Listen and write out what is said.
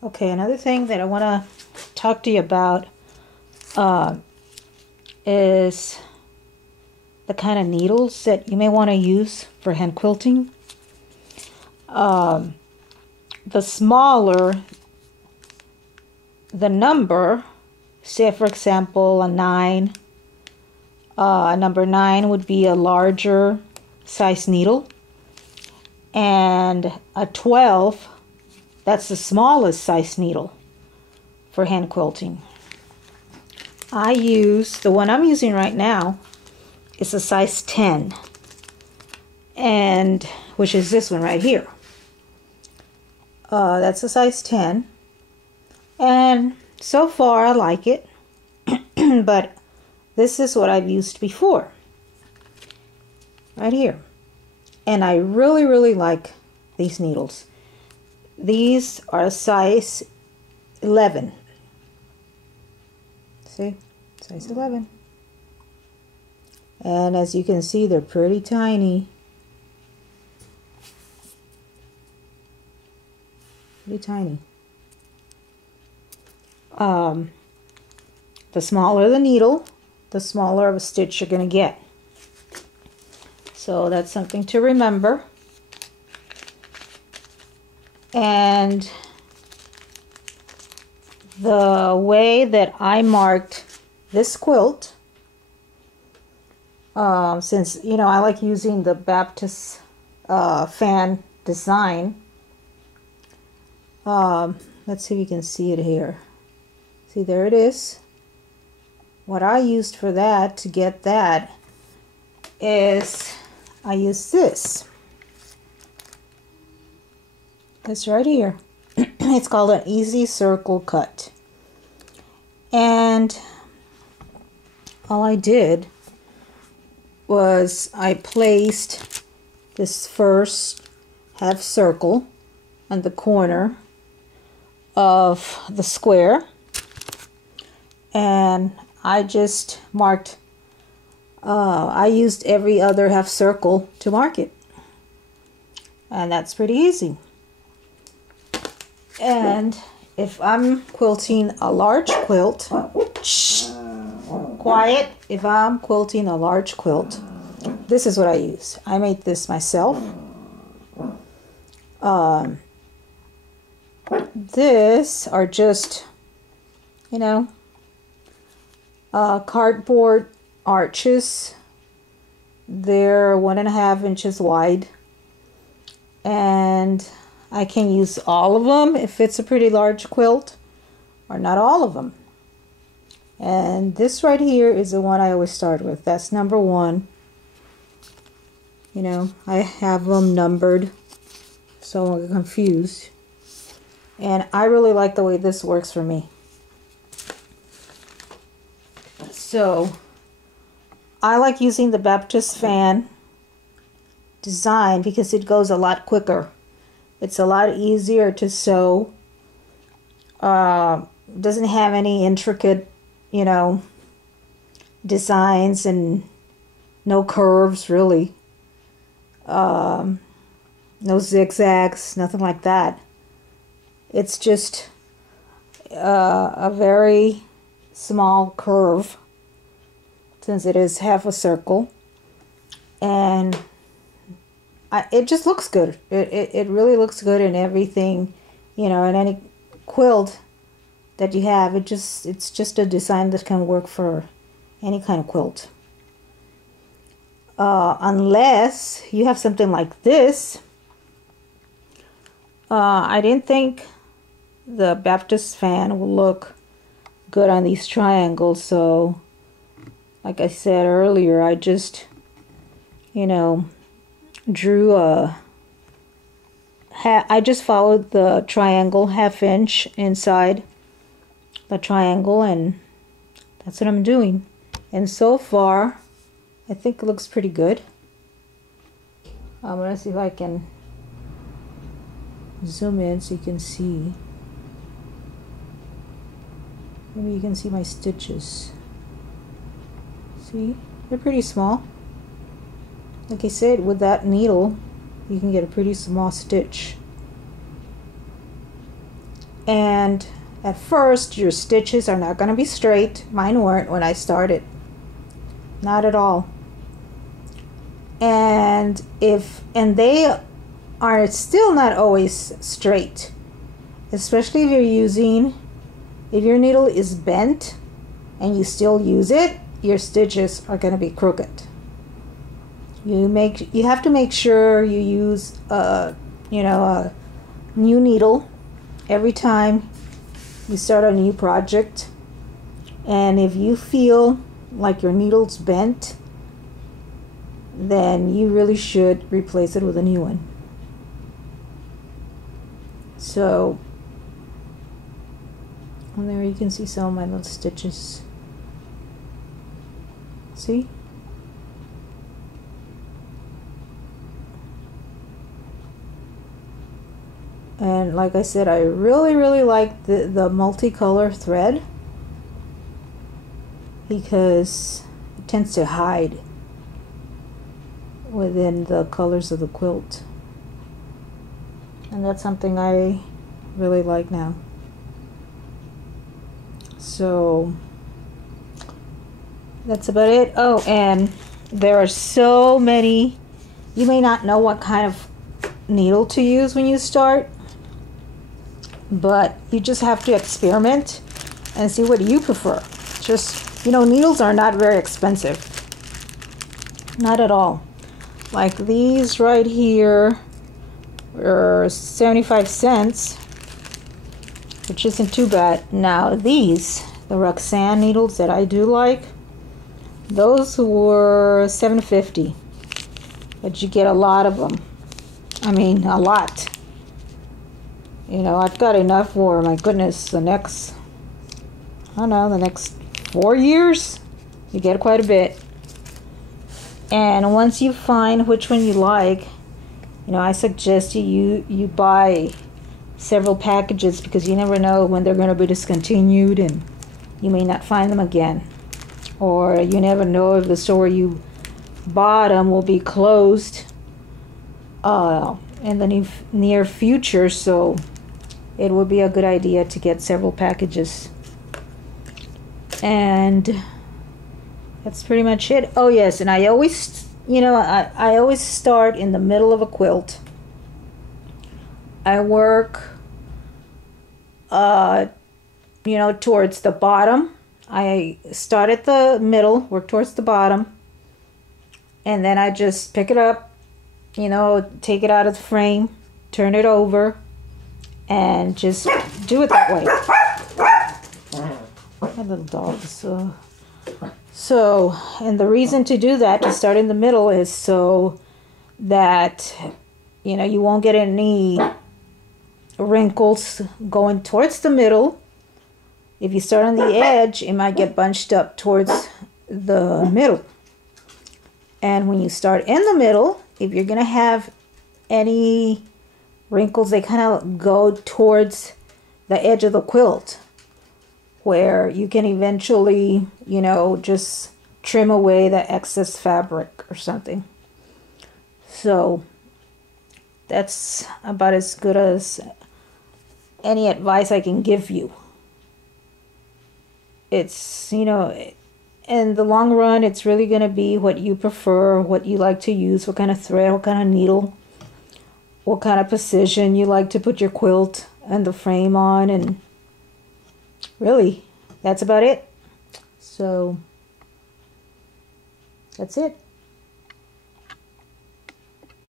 Okay, another thing that I want to talk to you about is the kind of needles that you may want to use for hand quilting. The smaller the number, say for example a 9, number 9 would be a larger size needle, and a 12, that's the smallest size needle for hand quilting. I use, the one I'm using right now is a size 10, and which is this one right here. That's a size 10, and so far I like it, but this is what I've used before, right here, and I really like these needles. These are a size 11. See, size 11. And as you can see, they're pretty tiny. Pretty tiny. The smaller the needle, the smaller of a stitch you're going to get. So that's something to remember. And the way that I marked this quilt, since you know I like using the Baptist fan design, let's see if you can see it here. See, there it is. What I used for that, to get that, is I used this right here. It's called an easy circle cut, and all I did was I placed this first half circle on the corner of the square, and I just marked, I used every other half circle to mark it, and that's pretty easy. And if I'm quilting a large quilt, shh, quiet, if I'm quilting a large quilt, this is what I use. I made this myself. This are just, you know, cardboard arches. They're 1.5 inches wide, and I can use all of them if it's a pretty large quilt, or not all of them. And this right here is the one I always start with. That's number 1. You know, I have them numbered so I'm confused. And I really like the way this works for me. So I like using the Baptist fan design because it goes a lot quicker. It's a lot easier to sew. Doesn't have any intricate, you know, designs and no curves really. No zigzags, nothing like that. It's just a very small curve, since it is half a circle, and it just looks good. It really looks good in everything, you know, in any quilt that you have. It's just a design that can work for any kind of quilt. Unless you have something like this. I didn't think the Baptist fan will look good on these triangles, so like I said earlier, I just, you know, drew I just followed the triangle 1/2 inch inside the triangle, and that's what I'm doing. And so far I think it looks pretty good. I'm gonna see if I can zoom in so you can see. Maybe you can see my stitches. See, they're pretty small. Like I said, with that needle you can get a pretty small stitch. And at first your stitches are not going to be straight. Mine weren't when I started, not at all. And they are still not always straight, especially if your needle is bent and you still use it, your stitches are going to be crooked. You have to make sure you use a new needle every time you start a new project. And if you feel like your needle's bent, then you really should replace it with a new one. So, and there you can see some of my little stitches. See? And like I said, I really like the multicolor thread because it tends to hide within the colors of the quilt. And that's something I really like now. So that's about it. Oh, and there are so many. You may not know what kind of needle to use when you start, but you just have to experiment and see what you prefer. Just, needles are not very expensive. Not at all. Like these right here are 75 cents, which isn't too bad. Now these, the Roxanne needles that I do like, those were $7.50, but you get a lot of them. I mean, a lot. I've got enough for, my goodness, the next 4 years, you get quite a bit. And once you find which one you like, I suggest you buy several packages, because you never know when they're going to be discontinued and you may not find them again. Or you never know if the store you bought them will be closed in the near future, so it would be a good idea to get several packages. And that's pretty much it. Oh yes, and I always, I always start in the middle of a quilt. I work, towards the bottom. I start at the middle, work towards the bottom, and then I just pick it up, take it out of the frame, turn it over, and just do it that way. My little dog is so, and the reason to do that, to start in the middle, is so that you won't get any wrinkles going towards the middle. If you start on the edge, it might get bunched up towards the middle. And when you start in the middle, if you're going to have any wrinkles, they kind of go towards the edge of the quilt, where you can eventually, just trim away the excess fabric or something. So that's about as good as any advice I can give you. It's, in the long run, it's really going to be what you prefer, what you like to use, what kind of thread, what kind of needle, what kind of position you like to put your quilt and the frame on, and really, that's about it. So that's it.